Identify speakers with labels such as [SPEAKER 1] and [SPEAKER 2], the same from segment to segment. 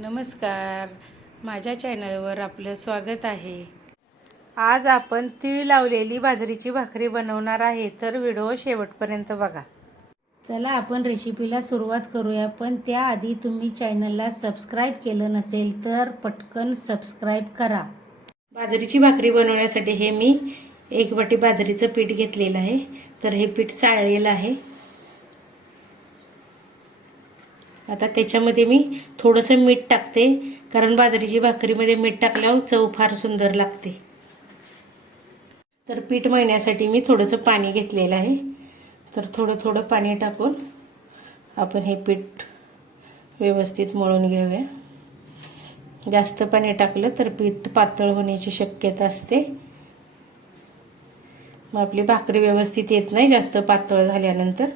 [SPEAKER 1] नमस्कार. माझ्या चॅनलवर आपलं स्वागत आहे. आज आपण तीळ लावलेली बाजरीची भाकरी बनवणार आहे तर व्हिडिओ शेवटपर्यंत बघा. चला आपण रेसिपीला सुरुवात करूया पण त्याआधी तुम्ही चॅनलला सबस्क्राईब केलं नसेल तर पटकन सबस्क्राईब करा. बाजरीची भाकरी बनवण्यासाठी हे मी एक वाटी बाजरीचं पीठ घेतलेलं आहे. तर हे पीठ चाळलेलं आहे. आता त्याच्यामध्ये मी थोडंसं मीठ टाकते कारण बाजरीची भाकरीमध्ये मीठ टाकल्यावर चव फार सुंदर लागते. तर पीठ मळण्यासाठी मी थोडंसं पाणी घेतलेलं आहे. तर थोडं थोडं पाणी टाकून आपण हे पीठ व्यवस्थित मळून घेऊया. जास्त पाणी टाकलं तर पीठ पातळ होण्याची शक्यता असते. मग आपली भाकरी व्यवस्थित येत नाही जास्त पातळ झाल्यानंतर.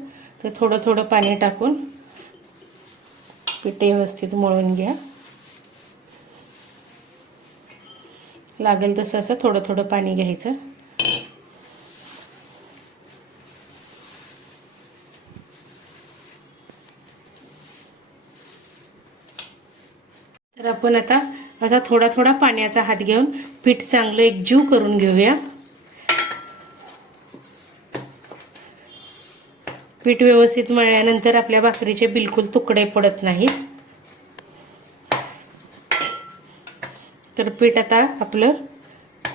[SPEAKER 1] तर थोडं थोडं पाणी टाकून पीठ व्यवस्थित मळून घ्या. लागेल तसं असं थोडं थोडं पाणी घ्यायचं. तर आपण आता असा थोडा थोडा पाण्याचा हात घेऊन पीठ चांगलं एकजीव करून घेऊया. पीठ व्यवस्थित मळल्यानंतर आपल्या भाकरीचे बिलकुल तुकडे पडत नाहीत तर पीठ आता आपलं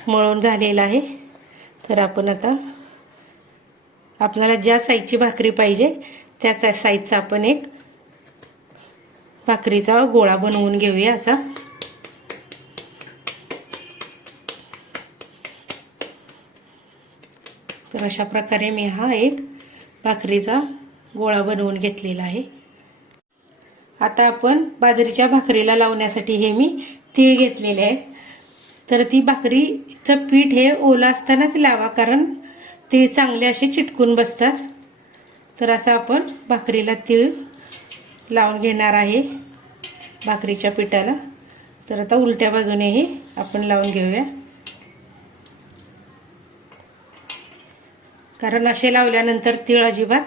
[SPEAKER 1] मळून झालेलं आहे. तर आपण आता आपल्याला ज्या साईजची भाकरी पाहिजे त्याच साईजचा आपण एक भाकरीचा गोळा बनवून घेऊया असा. तर अशा प्रकारे मी हा एक भाकरीचा गोळा बनवून घेतलेला आहे. आता आपण बाजरीच्या भाकरीला लावण्यासाठी हे मी तीळ घेतलेले आहेत. तर ती भाकरीचं पीठ हे ओलं असतानाच लावा कारण ते चांगले असे चिटकून बसतात. तर असं आपण भाकरीला तीळ लावून घेणार आहे भाकरीच्या पिठाला. तर आता उलट्या बाजूनेही आपण लावून घेऊया. कारण असे लावल्यानंतर तीळ अजिबात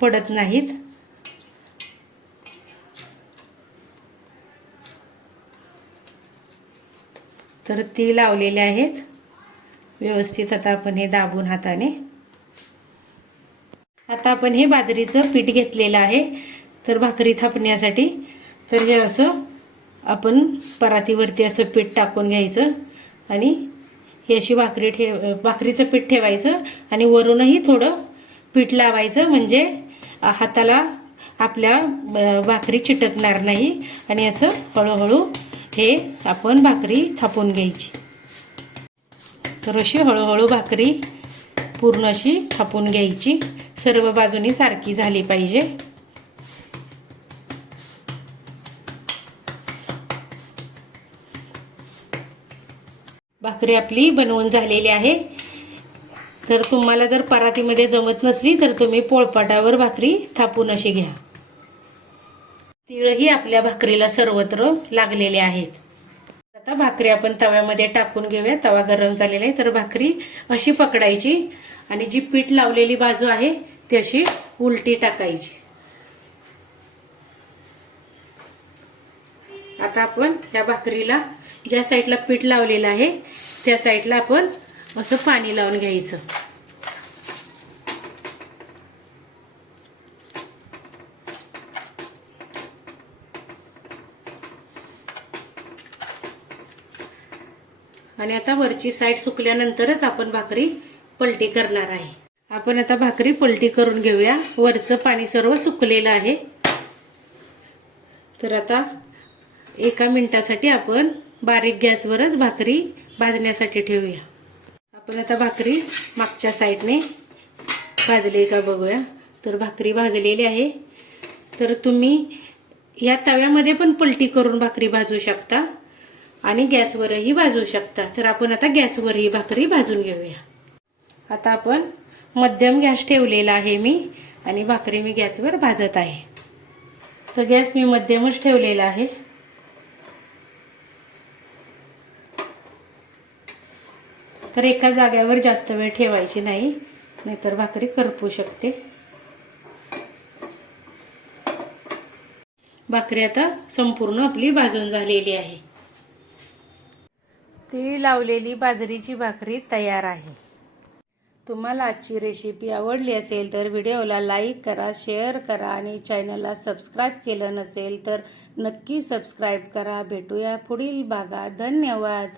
[SPEAKER 1] पडत नाहीत. तर ती लावलेले आहेत. व्यवस्थित आता आपण हे दाबून हाताने. आता आपण हे बाजरीचं पीठ घेतलेलं आहे. तर भाकरी थापण्यासाठी. तर हे असं आपण परातीवरती असं पीठ टाकून घ्यायचं आणि ही अशी भाकरी ठेव भाकरीचं पीठ ठेवायचं आणि वरूनही थोडं पीठ लावायचं म्हणजे हाताला आपल्या भाकरी चिटकणार नाही आणि असं हळूहळू हे आपण भाकरी थापून घ्यायची. तर अशी हळूहळू भाकरी पूर्ण अशी थापून घ्यायची. सर्व बाजूनी सारखी झाली पाहिजे. भाकरी आपली बनवून झालेली आहे. तर तुम्हाला जर परातीमध्ये जमत नसली तर तुम्ही पोळपाटावर भाकरी थापून अशी घ्या. तिळही आपल्या भाकरीला सर्वत्र लागलेले आहेत. आता भाकरी आपण तव्यामध्ये टाकून घेऊया. तवा गरम झालेला आहे तर भाकरी अशी पकडायची आणि जी पीठ लावलेली बाजू आहे ती अशी उलटी टाकायची. आता आपण या भाकरीला ज्या साईडला पीठ लावलेलं आहे त्या साईडला आपण असं पाणी लावून घ्यायचं. आणि आता वरची साईड सुकल्यानंतरच आपण भाकरी पलटी करणार आहे. आपण आता भाकरी पलटी करून घेऊया. वरचं पाणी सर्व सुकलेलं आहे. तर आता एका मिनटासाठी आपण बारीक गॅसवरच भाकरी भाजण्यासाठी ठेवूया. आपण आता भाकरी मागच्या साईडने भाजली का बघूया. तर भाकरी भाजलेली आहे. तर तुम्ही या तव्यामध्ये पण पलटी करून भाकरी भाजू शकता आणि गॅसवरही भाजू शकता. तर आपण आता गॅसवर ही भाकरी भाजून घेऊया. आता आपण मध्यम गॅस ठेवलेला आहे मी आणि भाकरी मी गॅसवर भाजत आहे. तर गॅस मी मध्यमच ठेवलेला आहे. तर एका जाग्यावर जास्त वेळ ठेवायची नाही नाहीतर भाकरी करपू शकते. भाकरी आता संपूर्ण आपली भाजून झालेली आहे. ती लावलेली बाजरीची भाकरी तयार आहे. तुम्हाला आजची रेसिपी आवडली असेल तर व्हिडिओला लाईक करा शेअर करा आणि चॅनलला सबस्क्राईब केलं नसेल तर नक्की सबस्क्राईब करा. भेटूया पुढील भागात. धन्यवाद.